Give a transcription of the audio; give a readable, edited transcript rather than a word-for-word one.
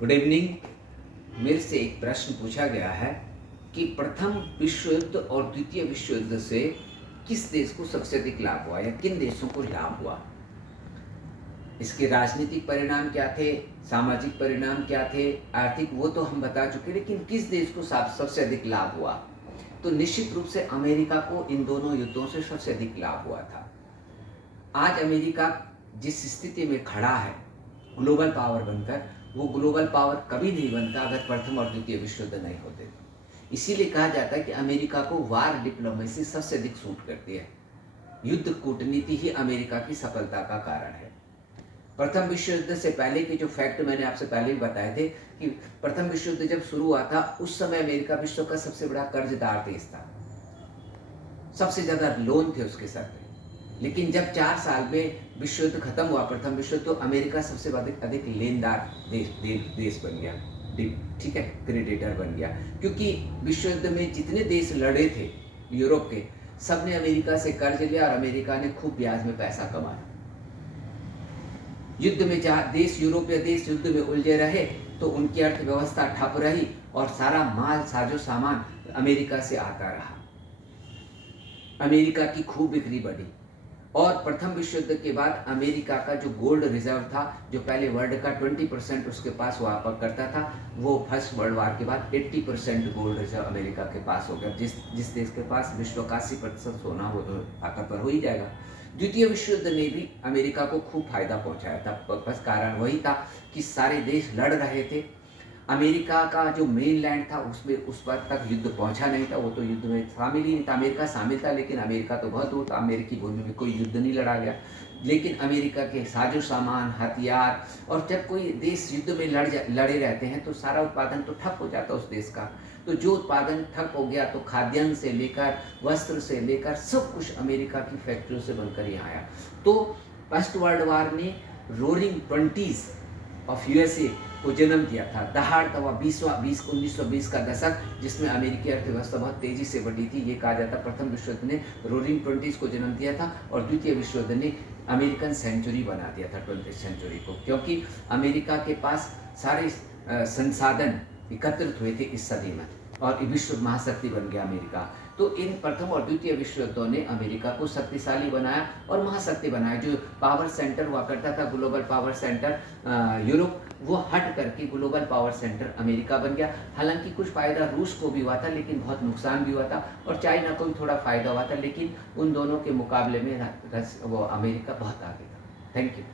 Good evening. मेरे से एक प्रश्न पूछा गया है कि प्रथम विश्व युद्ध और द्वितीय विश्व युद्ध से किस देश को सबसे अधिक लाभ हुआ या किन देशों को लाभ हुआ। इसके राजनीतिक परिणाम क्या थे, सामाजिक परिणाम क्या थे, आर्थिक, वो तो हम बता चुके, लेकिन किस देश को सबसे अधिक लाभ हुआ। तो निश्चित रूप से अमेरिका को इन दोनों युद्धों से सबसे अधिक लाभ हुआ था। आज अमेरिका जिस स्थिति में खड़ा है ग्लोबल पावर बनकर, वो ग्लोबल पावर कभी नहीं बनता अगर प्रथम और द्वितीय विश्व युद्ध नहीं होते। इसीलिए कहा जाता है कि अमेरिका को वार डिप्लोमेसी सबसे अधिक सूट करती है। युद्ध कूटनीति ही अमेरिका की सफलता का कारण है। प्रथम विश्व युद्ध से पहले के जो फैक्ट मैंने आपसे पहले ही बताए थे कि प्रथम विश्व युद्ध जब शुरू हुआ था उस समय अमेरिका विश्व का सबसे बड़ा कर्जदार देश था, सबसे ज्यादा लोन थे उसके सर पे। लेकिन जब 4 साल में विश्व युद्ध खत्म हुआ, प्रथम विश्व युद्ध, तो अमेरिका सबसे अधिक लेनदार देश बन गया, ठीक है, क्रेडिटर बन गया। क्योंकि विश्व युद्ध में जितने देश लड़े थे यूरोप के, सबने अमेरिका से कर्ज लिया और अमेरिका ने खूब ब्याज में पैसा कमाया। युद्ध में जहाँ देश, यूरोपीय देश युद्ध में उलझे रहे तो उनकी अर्थव्यवस्था ठप रही और सारा माल साजो सामान अमेरिका से आता रहा। अमेरिका की खूब बिक्री बढ़ी और प्रथम विश्व युद्ध के बाद अमेरिका का जो गोल्ड रिजर्व था, जो पहले वर्ल्ड का 20% उसके पास हुआ करता था, वो फर्स्ट वर्ल्ड वार के बाद 80% गोल्ड रिजर्व अमेरिका के पास हो गया। जिस देश के पास विश्व का 80% सोना हो तो ताकतवर हो ही जाएगा। द्वितीय विश्व युद्ध ने भी अमेरिका को खूब फायदा पहुंचाया था। बस कारण वही था कि सारे देश लड़ रहे थे। अमेरिका का जो मेन लैंड था उसमें उस पर तक युद्ध पहुंचा नहीं था, वो तो युद्ध में शामिल ही नहीं था। अमेरिका शामिल था लेकिन अमेरिका तो बहुत दूर था, अमेरिकी भूमि में कोई युद्ध नहीं लड़ा गया। लेकिन अमेरिका के साजो सामान, हथियार, और जब कोई देश युद्ध में लड़े रहते हैं तो सारा उत्पादन तो ठप हो जाता उस देश का। तो जो उत्पादन ठप हो गया तो खाद्यान्न से लेकर वस्त्र से लेकर सब कुछ अमेरिका की फैक्ट्रियों से बनकर यहाँ आया। तो फर्स्ट वर्ल्ड वार ने रोरिंग 20s ऑफ यूएसए को जन्म दिया था। दहाड़ तवा 1920 का दशक, जिसमें अमेरिकी अर्थव्यवस्था बहुत तेजी से बढ़ी थी। ये कहा जाता प्रथम विश्व युद्ध ने रोरिंग 20s को जन्म दिया था और द्वितीय विश्व युद्ध ने अमेरिकन सेंचुरी बना दिया था, 20th सेंचुरी को, क्योंकि अमेरिका के पास सारे संसाधन एकत्रित हुए थे इस सदी में और विश्व महाशक्ति बन गया अमेरिका। तो इन प्रथम और द्वितीय विश्व युद्धों ने अमेरिका को शक्तिशाली बनाया और महाशक्ति बनाया। जो पावर सेंटर हुआ करता था, ग्लोबल पावर सेंटर यूरोप, वो हट करके ग्लोबल पावर सेंटर अमेरिका बन गया। हालांकि कुछ फायदा रूस को भी हुआ था लेकिन बहुत नुकसान भी हुआ था, और चाइना को भी थोड़ा फायदा हुआ था, लेकिन उन दोनों के मुकाबले में वो अमेरिका बहुत आगे था। Thank you.